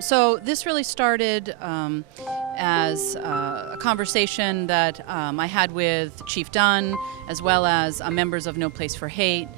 So this really started as a conversation that I had with Chief Dunn, as well as members of No Place for Hate,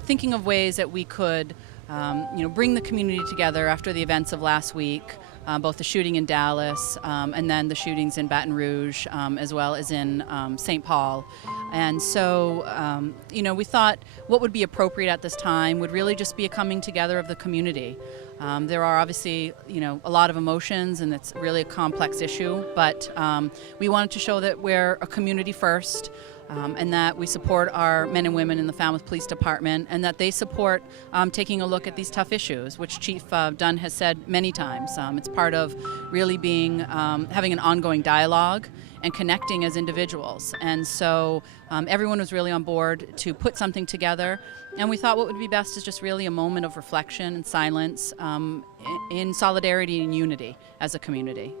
thinking of ways that we could bring the community together after the events of last week, both the shooting in Dallas and then the shootings in Baton Rouge, as well as in St. Paul. And so, we thought what would be appropriate at this time would really just be a coming together of the community. There are obviously, a lot of emotions, and it's really a complex issue, but we wanted to show that we're a community first, and that we support our men and women in the Falmouth Police Department, and that they support taking a look at these tough issues, which Chief Dunn has said many times. It's part of really being, having an ongoing dialogue and connecting as individuals. And so everyone was really on board to put something together, and we thought what would be best is just really a moment of reflection and silence in solidarity and unity as a community.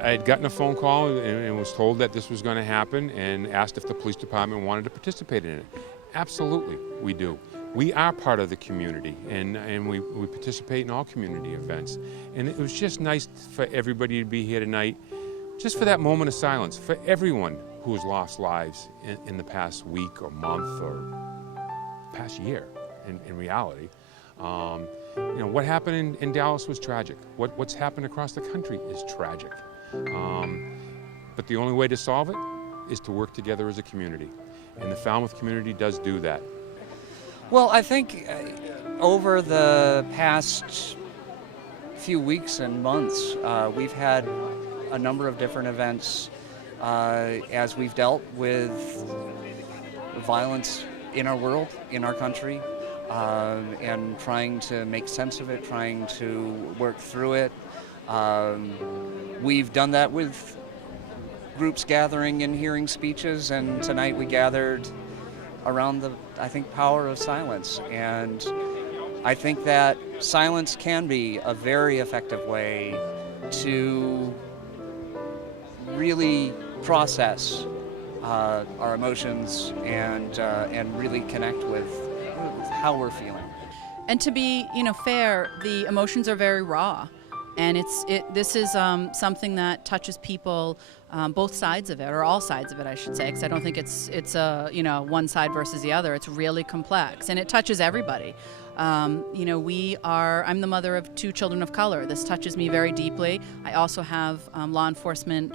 I had gotten a phone call and was told that this was going to happen, and asked if the police department wanted to participate in it. Absolutely, we do. We are part of the community, and we participate in all community events. And it was just nice for everybody to be here tonight, just for that moment of silence, for everyone who has lost lives in the past week or month or past year, in reality. What happened in Dallas was tragic. What's happened across the country is tragic. But the only way to solve it is to work together as a community. And the Falmouth community does do that. Well, I think over the past few weeks and months, we've had a number of different events as we've dealt with violence in our world, in our country, and trying to make sense of it, trying to work through it. We've done that with groups gathering and hearing speeches, and tonight we gathered around the, power of silence. And I think that silence can be a very effective way to really process our emotions and really connect with how we're feeling. And to be, fair, the emotions are very raw. And this is something that touches people, both sides of it, or all sides of it, I should say, because I don't think it's one side versus the other. It's really complex, and it touches everybody. I'm the mother of 2 children of color. This touches me very deeply. I also have law enforcement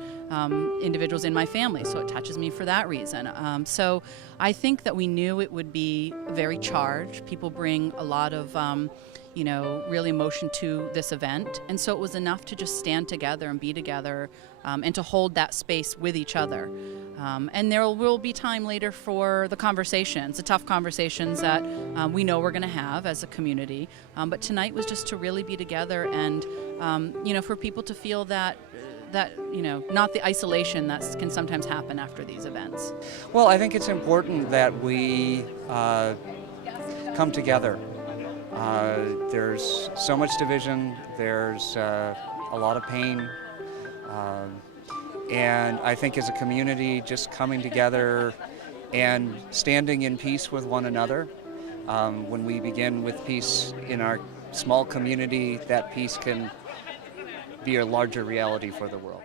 individuals in my family, so it touches me for that reason. So I think that we knew it would be very charged. People bring a lot of really emotion to this event. And so it was enough to just stand together and be together and to hold that space with each other. And there will be time later for the conversations, the tough conversations that we know we're going to have as a community. But tonight was just to really be together and, for people to feel that not the isolation that can sometimes happen after these events. Well, I think it's important that we come together. There's so much division, there's a lot of pain, and I think as a community just coming together and standing in peace with one another, when we begin with peace in our small community, that peace can be a larger reality for the world.